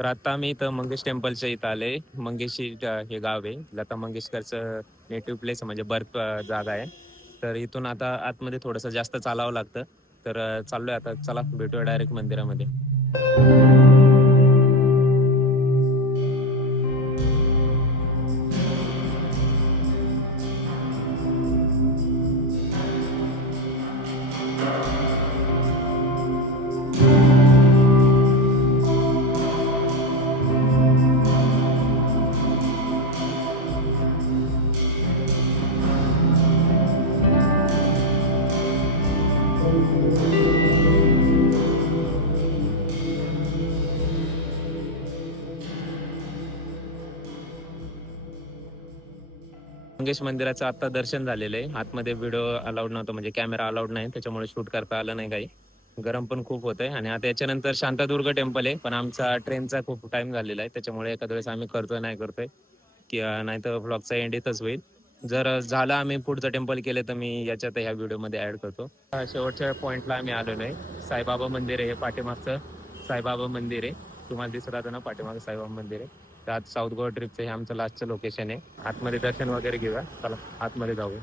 तर आता मी इथं मंगेश टेम्पलच्या इथं आले. मंगेशी हे गाव आहे. लता मंगेशकरचं नेटिव्ह प्लेस म्हणजे बर्थ जागा आहे. तर इथून आता आतमध्ये थोडंसं जास्त चालावं लागतं. तर चाललोय आता. चला भेटूया डायरेक्ट मंदिरामध्ये. मंगेश मंदिराचं आता दर्शन झालेलं आहे. आतमध्ये व्हिडिओ अलाउड नव्हतं म्हणजे कॅमेरा अलाउड नाही. त्याच्यामुळे शूट करता आलं नाही काही. गरम पण खूप होतंय आणि आता याच्यानंतर शांतादुर्ग टेम्पल आहे. पण आमचा ट्रेनचा खूप टाइम झालेला आहे. त्याच्यामुळे एखाद्या वेळेस आम्ही करतोय, नाही करतोय, की नाहीतर व्लॉगचा एंड इथंच होईल. जर झालं आम्ही पुढचं टेम्पल केलं तर मी याच्यात ह्या व्हिडिओमध्ये ऍड करतो. शेवटच्या पॉईंटला आम्ही आलेलो आहे. साईबाबा मंदिर आहे हे पाठीमागचं. साईबाबा मंदिर आहे. तुम्हाला दिसत राहतं ना पाठीमागं साईबाबा मंदिर आहे. तर आज साऊथ गोवा ट्रिपचं हे आमचं लास्टचं लोकेशन आहे. आतमध्ये दर्शन वगैरे घेऊया. चला आतमध्ये जाऊया.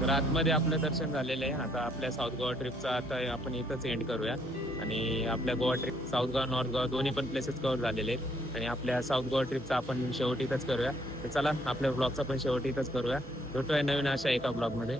तर आतमध्ये आपलं दर्शन झालेलं आहे. आता आपल्या साऊथ गोवा ट्रिपचा आता आपण इथंच एंड करूया. आणि आपल्या Goa trip south Goa north Goa दोन्ही पण प्लेसेस कव्हर झालेले आहेत. आणि आपल्या साऊथ गोवा ट्रिपचा आपण शेवट इथंच करूया. तर चला आपल्या ब्लॉगचा पण शेवट इथंच करूया. भेटूया नवीन अशा एका ब्लॉगमध्ये.